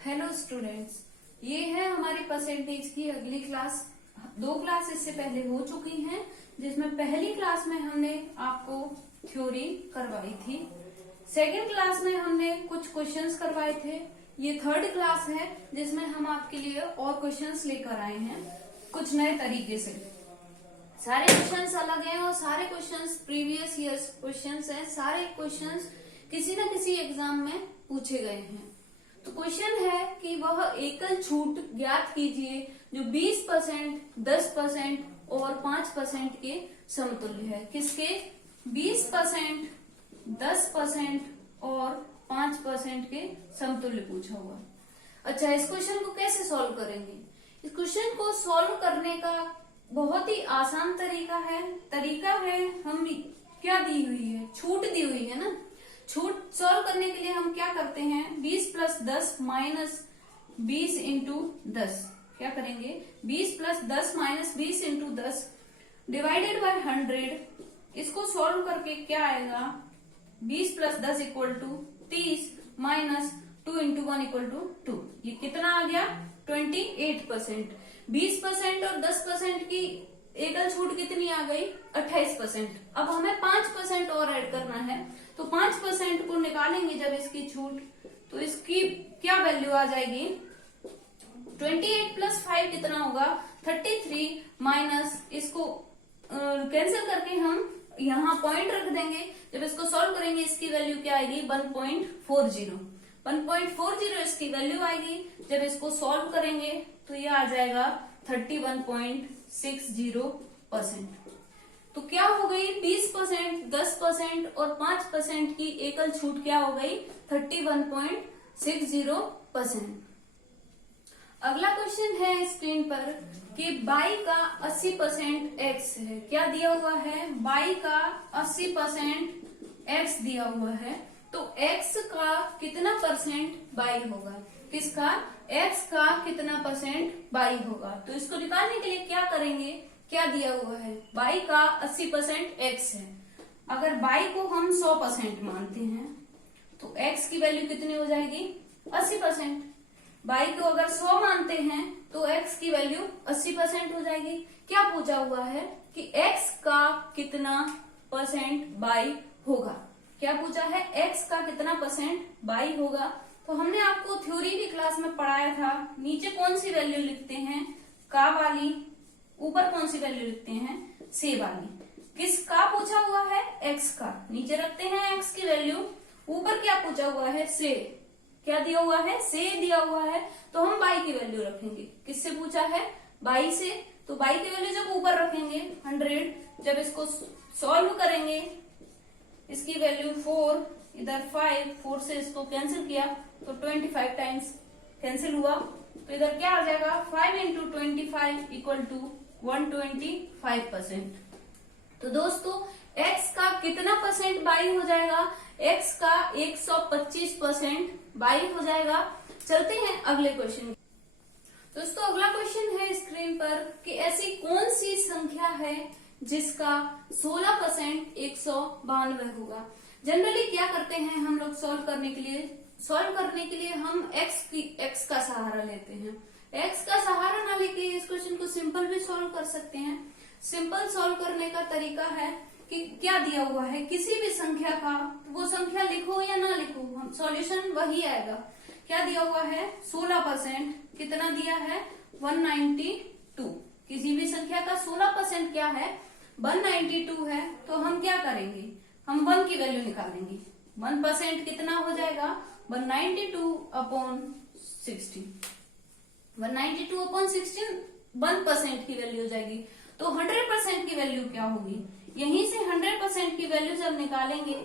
Hello students, ये है हमारी परसेंटेज की अगली क्लास। 2 क्लास इससे पहले हो चुकी हैं, जिसमें पहली क्लास में हमने आपको थ्योरी करवाई थी। सेकंड क्लास में हमने कुछ क्वेश्चंस करवाए थे। ये थर्ड क्लास है जिसमें हम आपके लिए और क्वेश्चंस लेकर आए हैं कुछ नए तरीके से। सारे क्वेश्चंस अलग हैं और सारे क्वेश्चंस प्रीवियस ईयर्स क्वेश्चंस हैं। सारे क्वेश्चंस किसी न किसी एग्जाम में पूछे गए हैं। तो क्वेश्चन है कि वह एकल छूट ज्ञात कीजिए जो 20%, 10% और 5% के समतुल्य है। किसके? 20%, 10% और 5% के समतुल्य पूछा हुआ। अच्छा, इस क्वेश्चन को कैसे सॉल्व करेंगे? इस क्वेश्चन को सॉल्व करने का बहुत ही आसान तरीका है हम क्या दी हुई है, छूट दी हुई है ना। छूट सॉल्व करने के लिए हम क्या करते हैं, 20 प्लस 10 माइनस 20 इंटू 10 क्या करेंगे, 20 plus 10 minus 20 into 10 divided by 100। इसको सॉल्व करके क्या आएगा, 20 plus 10 equal to 30 minus 2 into 1 equal to 2। ये कितना आ गया, 28%। 20% और 10% की एकल छूट कितनी आ गई, 28%। अब हमें 5% और ऐड करना है, तो 5% को निकालेंगे जब इसकी छूट, तो इसकी क्या वैल्यू आ जाएगी, 28 प्लस 5 कितना होगा, 33 माइनस इसको कैंसिल करके हम यहाँ पॉइंट रख देंगे। जब इसको सॉल्व करेंगे इसकी वैल्यू क्या आएगी, 1.40। 1.40 इसकी वैल्यू आएगी। जब इसको सॉल्व करेंगे तो ये आ जाएगा 31.60%। तो क्या हो गई, 20%, 10% और 5% की एकल छूट क्या हो गई, 31.60%। अगला क्वेश्चन है स्क्रीन पर कि y का 80% x है। क्या दिया हुआ है, y का 80% x दिया हुआ है। तो x का कितना परसेंट y होगा, किसका, x का कितना परसेंट y होगा। तो इसको निकालने के लिए क्या करेंगे, क्या दिया हुआ है, y का 80% x है। अगर y को हम 100% मानते हैं तो x की वैल्यू कितनी हो जाएगी, 80%। y को अगर 100 मानते हैं तो x की वैल्यू 80% हो जाएगी। क्या पूछा हुआ है कि x का कितना परसेंट y होगा। क्या पूछा है, x का कितना परसेंट y होगा। तो हमने आपको थ्योरी की क्लास में पढ़ाया था, नीचे कौन सी वैल्यू लिखते हैं, का वाली, ऊपर कौन सी वैल्यू लिखते हैं, से वाली। किसका पूछा हुआ है, x का। नीचे रखते हैं x की वैल्यू, ऊपर क्या पूछा हुआ है, से। क्या दिया हुआ है, से दिया हुआ है, तो हम y की वैल्यू रखेंगे। किससे पूछा है, y से। तो y की वैल्यू जब ऊपर रखेंगे 100, जब इसको सॉल्व करेंगे इसकी वैल्यू 4, इधर 5, 4 से इसको कैंसिल किया तो 25 टाइम्स कैंसिल हुआ, तो इधर क्या आ जाएगा, 5 इंटू 25 इक्वल टू 125%। तो दोस्तों x का कितना परसेंट y हो जाएगा, x का 125% y हो जाएगा। चलते हैं अगले क्वेश्चन। दोस्तों अगला क्वेश्चन है स्क्रीन पर कि ऐसी कौन सी संख्या है जिसका 16% 192 होगा। जनरली क्या करते हैं हम लोग, सॉल्व करने के लिए हम x का सहारा लेते हैं। x का सहारा ना लेके इस क्वेश्चन को सिंपल भी सॉल्व कर सकते हैं। सिंपल सॉल्व करने का तरीका है कि क्या दिया हुआ है किसी भी संख्या का, वो संख्या लिखो या ना लिखो, हम सॉल्यूशन वही आएगा। क्या दिया हुआ है, 16%, कितना दिया है, 192। किसी भी संख्या का 16% क्या है, 192 है। तो हम क्या करेंगे, हम 1 की वैल्यू निकालेंगे। 1% कितना हो जाएगा, 192/16। 192/16 1% की वैल्यू हो जाएगी। तो 100% की वैल्यू क्या होगी, यहीं से 100% की वैल्यू जब निकालेंगे,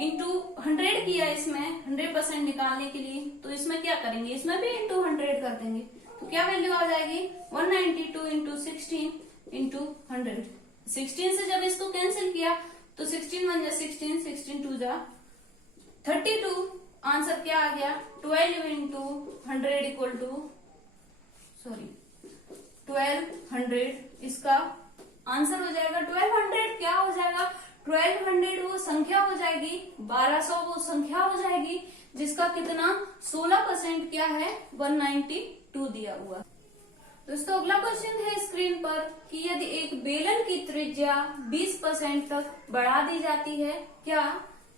इंटू 100 किया इसमें 100% निकालने के लिए, तो इसमें क्या करेंगे, इसमें भी इंटू 100 कर देंगे। तो क्या वैल्यू आ जाएगी, 192 इंटू 16 इंटू 100। 16 से जब इसको कैंसिल किया तो 16 1 जा 16, 16 2 जा 32। आंसर क्या आ गया, 12 इंटू 100 इक्वल टू 1200। इसका आंसर हो जाएगा 1200। क्या हो जाएगा, 1200 वो संख्या हो जाएगी, 1200 वो संख्या हो जाएगी जिसका कितना 16% क्या है 192 दिया हुआ। दोस्तों अगला क्वेश्चन है स्क्रीन पर कि यदि एक बेलन की त्रिज्या 20% तक बढ़ा दी जाती है, क्या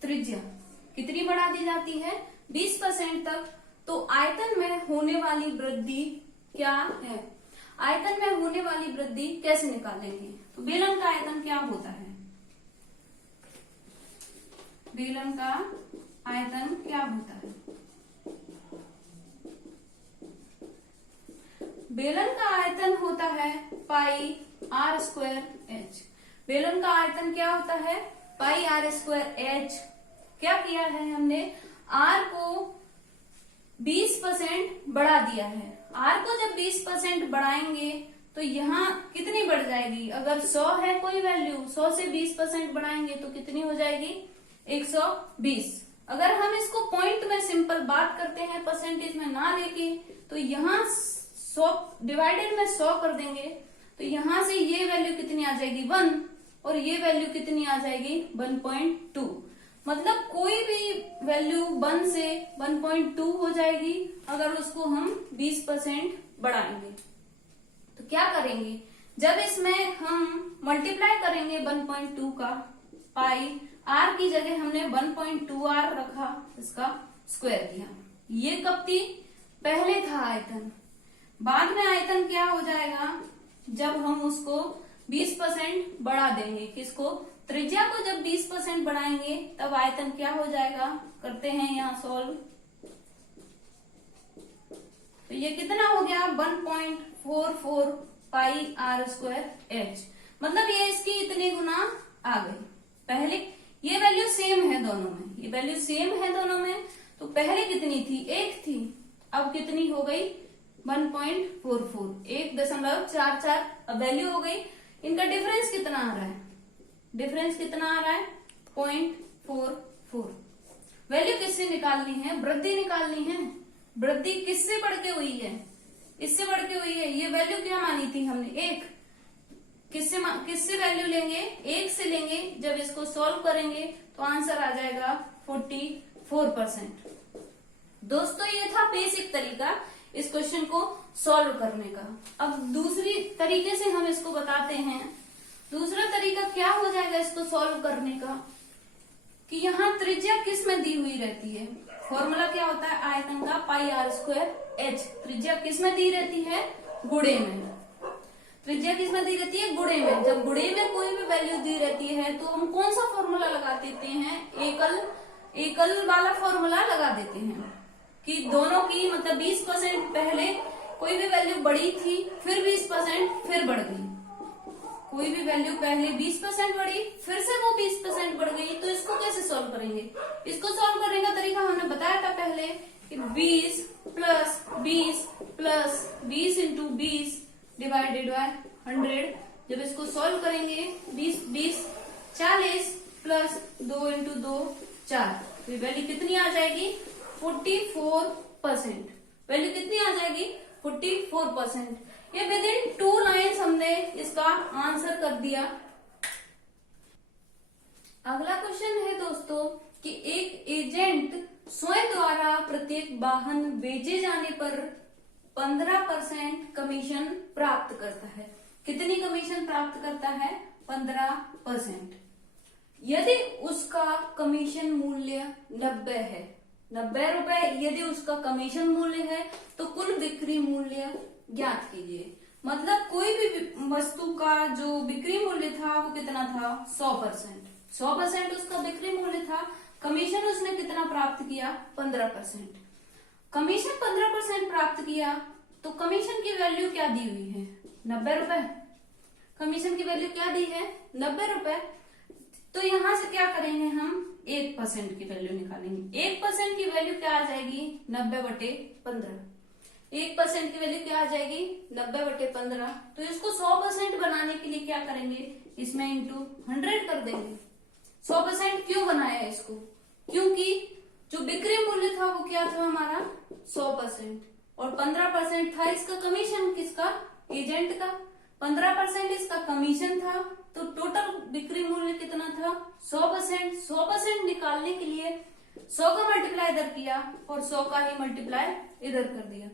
त्रिज्या कितनी बढ़ा दी जाती है 20% तक, तो आयतन में होने वाली वृद्धि क्या है। आयतन में होने वाली वृद्धि कैसे निकालेंगे। तो बेलन का आयतन क्या होता है, बेलन का आयतन क्या होता है। बेलन का आयतन होता है पाई आर स्क्वायर एच। बेलन का आयतन क्या होता है पाई आर स्क्वायर एच। क्या किया है हमने, आर को 20% बढ़ा दिया है। आर को जब 20% बढ़ाएंगे तो यहाँ कितनी बढ़ जाएगी, अगर 100 है कोई वैल्यू, 100 से 20% बढ़ाएंगे तो कितनी हो जाएगी 120। अगर हम इसको पॉइंट में सिंपल बात करते हैं, परसेंटेज में ना लेके, तो यहाँ 100 डिवाइडेड में 100 कर देंगे तो यहां से ये वैल्यू कितनी आ जाएगी 1 और ये वैल्यू कितनी आ जाएगी 1.2। मतलब कोई भी वैल्यू 1 से 1.2 हो जाएगी अगर उसको हम 20% बढ़ाएंगे। तो क्या करेंगे, जब इसमें हम मल्टीप्लाई करेंगे 1.2 का, पाई आर की जगह हमने 1.2 आर रखा, इसका स्क्वायर किया। ये कब थी, पहले था आयतन। बाद में आयतन क्या हो जाएगा, जब हम उसको 20% बढ़ा देंगे। किसको, त्रिज्या को जब 20% बढ़ाएंगे तब आयतन क्या हो जाएगा, करते हैं यहाँ सॉल्व। तो ये कितना हो गया 1.44 पाई आर स्क्वायर एच। मतलब ये इसकी इतनी गुना आ गई। पहले ये वैल्यू सेम है दोनों में, ये वैल्यू सेम है दोनों में। तो पहले कितनी थी, 1 थी, अब कितनी हो गई 1.44, 1.44 अब वैल्यू हो गई। इनका डिफरेंस कितना आ रहा है, डिफरेंस कितना आ रहा है 0.44। वैल्यू किससे निकालनी है, वृद्धि निकालनी है। वृद्धि किससे बढ़ के हुई है, इससे बढ़ के हुई है। ये वैल्यू क्या मानी थी हमने 1, किससे वैल्यू लेंगे 1 से लेंगे। जब इसको सॉल्व करेंगे तो आंसर आ जाएगा 44%। दोस्तों ये था बेसिक तरीका इस क्वेश्चन को सॉल्व करने का। अब दूसरी तरीके से हम इसको बताते हैं। दूसरा तरीका क्या हो जाएगा इसको सॉल्व करने का, कि यहाँ त्रिज्या किस में दी हुई रहती है। फॉर्मूला क्या होता है आयतन का, पाई आर स्क्वायर एच। त्रिज्या किस में दी रहती है, गुणे में। त्रिज्या किस में दी रहती है, गुणे में। जब गुणे में कोई भी वैल्यू दी रहती है तो हम कौन सा फॉर्मूला लगा देते हैं, एकल वाला फॉर्मूला लगा देते हैं कि दोनों की मतलब 20% पहले कोई भी वैल्यू बढ़ी थी, फिर 20% फिर बढ़ गई। कोई भी वैल्यू पहले 20% बढ़ी, फिर से वो 20% बढ़ गई। तो इसको कैसे सॉल्व करेंगे, इसको सॉल्व करने का तरीका हमने बताया था पहले कि 20 plus 20 plus 20 into 20 divided by 100। जब इसको सॉल्व करेंगे 20 40 प्लस 2 इंटू 2 4, तो वैल्यू कितनी आ जाएगी 44%। वैल्यू कितनी आ जाएगी 44%। ये विद इन 2 लाइन्स हमने इसका आंसर कर दिया। अगला क्वेश्चन है दोस्तों कि एक एजेंट स्वयं द्वारा प्रत्येक वाहन बेचे जाने पर 15% कमीशन प्राप्त करता है। कितनी कमीशन प्राप्त करता है 15%। यदि उसका कमीशन मूल्य 90 है, 90 रुपए यदि उसका कमीशन मूल्य है तो कुल बिक्री मूल्य ज्ञात कीजिए। मतलब कोई भी वस्तु का जो बिक्री मूल्य था वो कितना था 100% उसका बिक्री मूल्य था। कमीशन उसने कितना प्राप्त किया 15%। कमीशन 15% प्राप्त किया तो कमीशन की वैल्यू क्या दी हुई है 90 रुपए। कमीशन की वैल्यू क्या दी है 90 रुपए। तो यहां से क्या करेंगे हम 1% की वैल्यू निकालेंगे। 1% की वैल्यू क्या आ जाएगी 90/15। 1% की वैल्यू क्या आ जाएगी 90/15। तो इसको 100% बनाने के लिए क्या करेंगे, इसमें इंटू 100 कर देंगे। 100% क्यों बनाया इसको, क्योंकि जो बिक्री मूल्य था वो क्या था हमारा 100% और 15% था इसका कमीशन, किसका एजेंट का। 15% इसका कमीशन था तो टोटल बिक्री मूल्य कितना था 100%। 100% निकालने के लिए 100 का मल्टीप्लाई इधर किया और 100 का ही मल्टीप्लाई इधर कर दिया।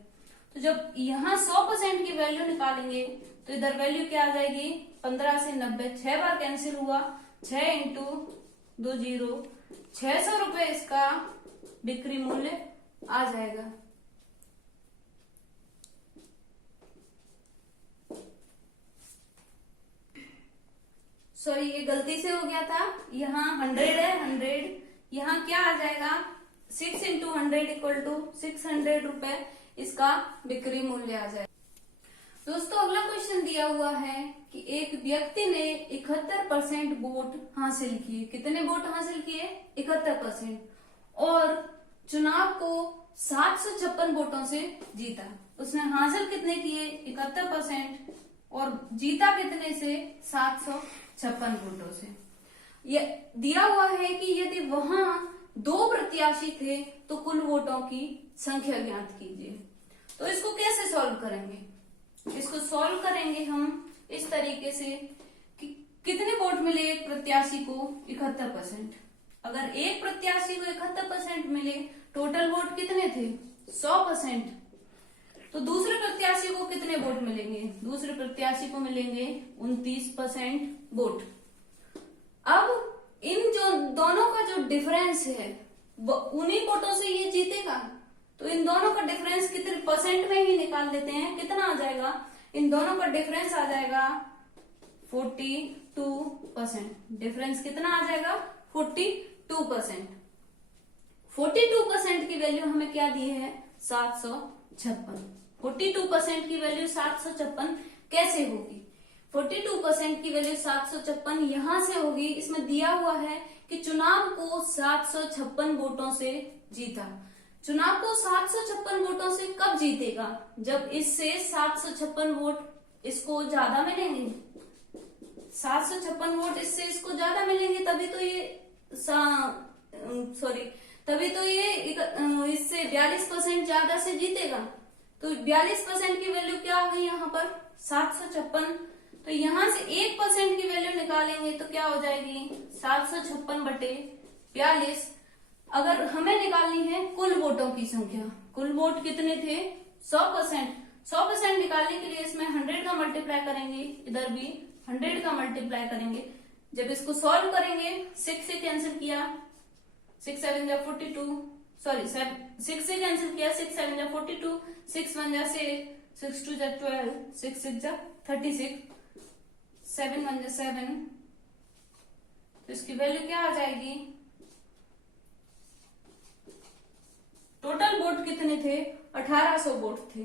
तो जब यहाँ 100% की वैल्यू निकालेंगे तो इधर वैल्यू क्या आ जाएगी, 15 से 90, 6 बार कैंसिल हुआ, 6 इंटू 2 0, 600 रुपए इसका बिक्री मूल्य आ जाएगा। सॉरी, ये गलती से हो गया था, यहाँ 100 है, 100 यहाँ क्या आ जाएगा, 6 इंटू 100 इक्वल टू 600 रुपए इसका बिक्री मूल्य आ जाएगा। दोस्तों अगला क्वेश्चन दिया हुआ है कि एक व्यक्ति ने 71% वोट हासिल किए। कितने वोट हासिल किए, 71%, और चुनाव को 756 वोटों से जीता। उसने हासिल कितने किए, 71%, और जीता कितने से, 756 वोटों से। ये दिया हुआ है कि यदि वहां 2 प्रत्याशी थे तो कुल वोटों की संख्या ज्ञात कीजिए। तो इसको कैसे सॉल्व करेंगे, इसको सॉल्व करेंगे हम इस तरीके से कि कितने वोट मिले एक प्रत्याशी को, 71%। अगर एक प्रत्याशी को 71% मिले, टोटल वोट कितने थे, 100%। तो दूसरे प्रत्याशी को कितने वोट मिलेंगे, दूसरे प्रत्याशी को मिलेंगे 29% वोट। अब इन जो दोनों का जो डिफरेंस है उन्हीं वोटों से ये जीतेगा। तो इन दोनों का डिफरेंस कितने परसेंट में ही निकाल लेते हैं, कितना आ जाएगा, इन दोनों का डिफरेंस आ जाएगा 42%। डिफरेंस कितना आ जाएगा, 42%। 42% की वैल्यू हमें क्या दी है, 756। 42% की वैल्यू 756 कैसे होगी, 42% की वैल्यू 756 यहां से होगी। इसमें दिया हुआ है कि चुनाव को 756 वोटों से जीता। चुनाव को 756 वोटों से कब जीतेगा, जब इससे 756 वोट इसको ज्यादा मिलेंगे। 756 वोट इससे इसको ज्यादा मिलेंगे, तभी तो ये इससे 42% ज्यादा से जीतेगा। तो 42% की वैल्यू क्या होगी यहाँ पर, 756। तो यहां से 1% की वैल्यू निकालेंगे तो क्या हो जाएगी, 756/42। अगर हमें निकालनी है कुल वोटों की संख्या, कुल वोट कितने थे, 100%। 100% निकालने के लिए इसमें 100 का मल्टीप्लाई करेंगे, इधर भी 100 का मल्टीप्लाई करेंगे। जब इसको सॉल्व करेंगे, 6 से कैंसिल किया, 6 7 जा 42, सॉरी 6 से कैंसिल किया, 6 7 जा 42, 6 1 जा 6, 6 2 जा 12, 6 6 जा 36, 7 1 जा 7। तो इसकी वैल्यू क्या आ जाएगी, टोटल वोट कितने थे, 1800 वोट थे।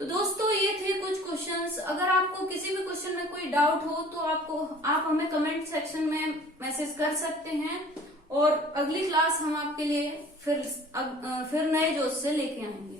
तो दोस्तों ये थे कुछ क्वेश्चंस। अगर आपको किसी भी क्वेश्चन में कोई डाउट हो तो आप हमें कमेंट सेक्शन में मैसेज कर सकते हैं, और अगली क्लास हम आपके लिए फिर नए जोश से लेके आएंगे।